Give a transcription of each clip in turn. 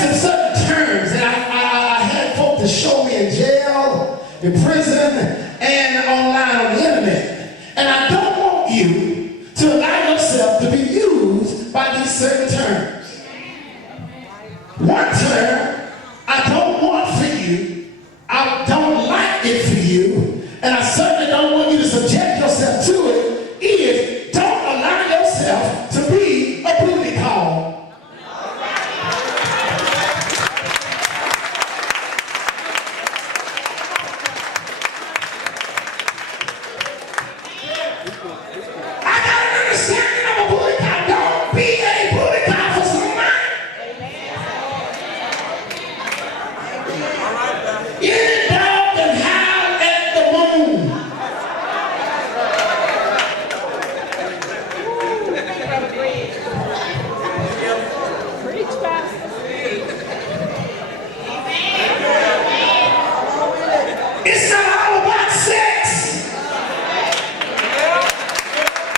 some certain terms that I had folks to show me in jail, in prison, and online on the internet. And I don't want you to allow yourself to be used by these certain terms. One term I don't want for you, I don't like it for you, and I certainly don't want you to subject yourself to it, is don't allow yourself to be a booty call. I got an understanding of a booty call. Don't be a booty call for somebody. Any dog can howl at the moon. It's not all about sex.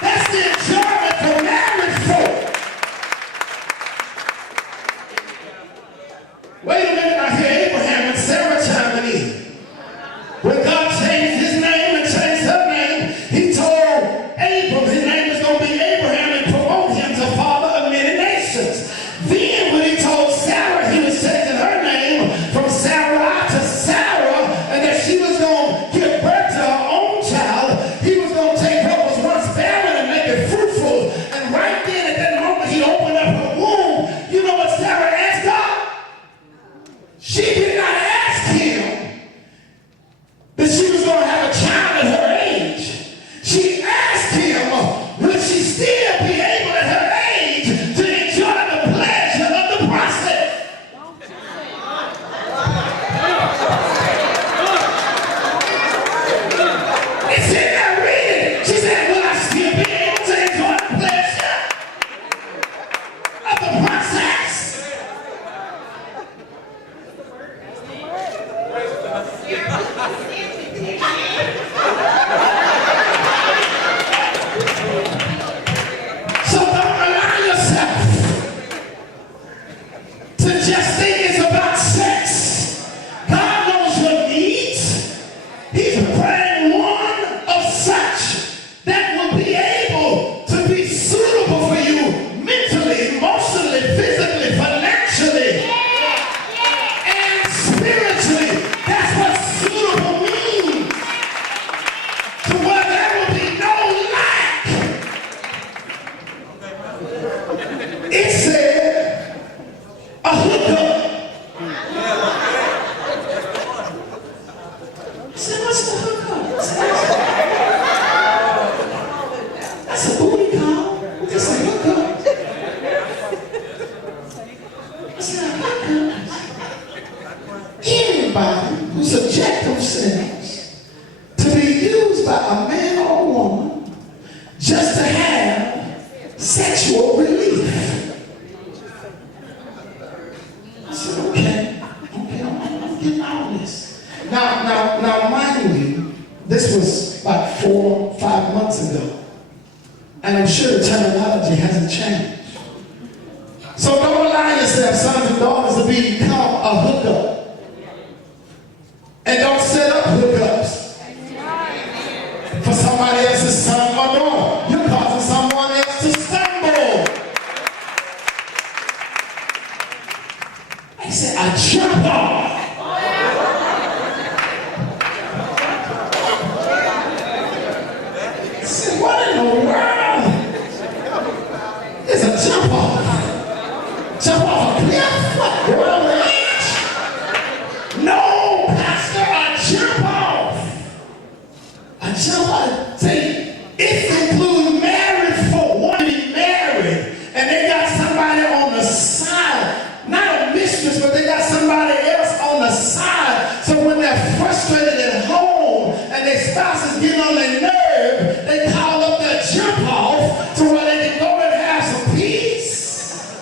That's the enjoyment for married folk. Wait a minute, I hear Abraham and Sarah chiming in. When God changed his name and changed her name, he told Abram his name is going to be Abraham and promote him to father of many nations. Then when he told Sarah he was changing her name from Sarah to Sarah and that she was going to give birth to her own child, he was going to take what was once barren and make it fruitful. And right then at that moment he opened up her womb. You know what Sarah asked God? She did not ask him that she was going to have a child at her age. She asked him, would she still be able at her age to enjoy the pleasure of the process? It's in there reading. She said, will I still be able to enjoy the pleasure of the process? So don't allow yourself to just think it's about sex. God knows your needs. He's praying one of such that will be able to be suitable for you mentally, emotionally, physically, financially, and spiritually. That's what suitable means. To where there will be no lack. It said a hookup. I said, what's the hookup? That's a booty call. What's a hookup? I said, a hookup. Anybody who subject themselves to be used by a man or a woman just to have sexual relief. I said, okay, I'm getting all this. Now, mind you, this was about 4 or 5 months ago. And I'm sure the terminology hasn't changed. So don't allow yourself, sons and daughters, to become a hookup. And don't set up hookups for somebody else's son or daughter. You're causing someone else to stumble. I said, I jump off. I said, what in the world is a jump off? Jump off a cliff? What, girl, the edge? No, Pastor, I jump off. I jump off. See, it includes married folk, want to be married, and they got somebody on the side, not a mistress, but they got somebody else on the side. So when they're frustrated at home and their spouse is getting on their nerve, they call up their jump off to where they can go and have some peace,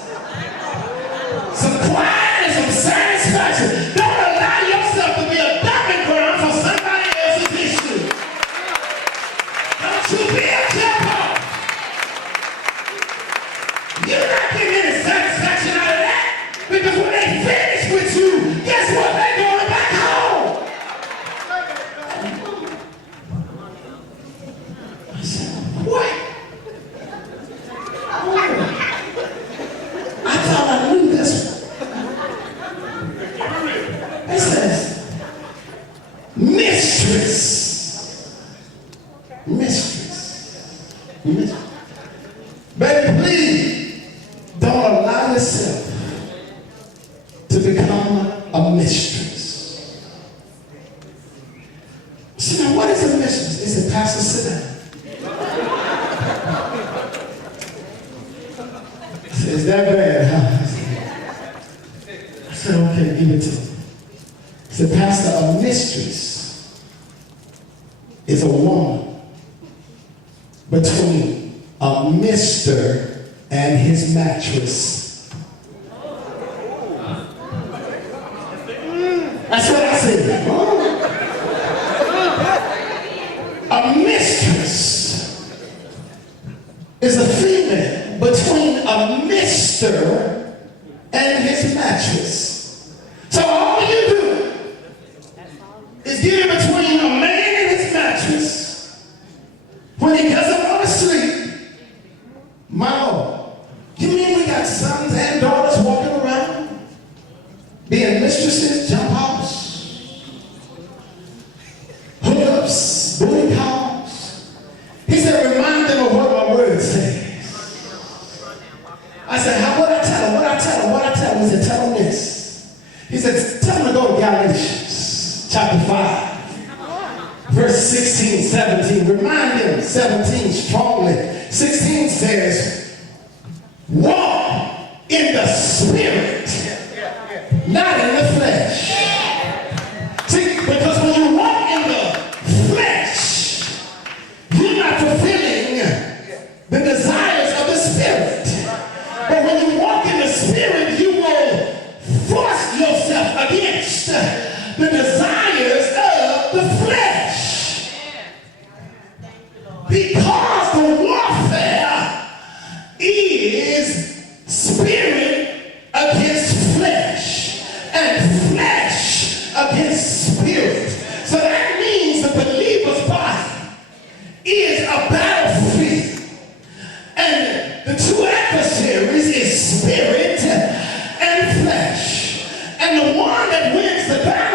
some quiet, and some satisfaction. Don't allow yourself to be a dumping ground for somebody else's issue. Don't you be a jump off. You're not getting any satisfaction out of that, because when they finish to become a mistress. So now, what is a mistress? He said, Pastor, sit down. I said, is that bad, huh? I said, okay, give it to me. He said, Pastor, a mistress is a woman between a mister and his mattress. That's what I said. A mistress is a female between a mister and his mattress. So all you do is get in between a man and his mattress when he doesn't want to sleep. My Lord, you mean we got sons and daughters walking around being mistresses, jump house, hookups, booty calls? He said, remind them of what my word says. I said, how would I tell him? What I tell him? What I tell him? He said, tell him this. He said, tell him to go to Galatians chapter 5, verse 16, 17. Remind them, 17 strongly. 16 says, walk in the spirit, not in the flesh. See, because when you walk in the flesh, you're not fulfilling the desires of the spirit. But when you walk in the spirit, you will force yourself against the desires of the flesh. Because the warfare is spirit against flesh and flesh against spirit. So that means the believer's body is a battlefield. And the two adversaries is spirit and flesh. And the one that wins the battle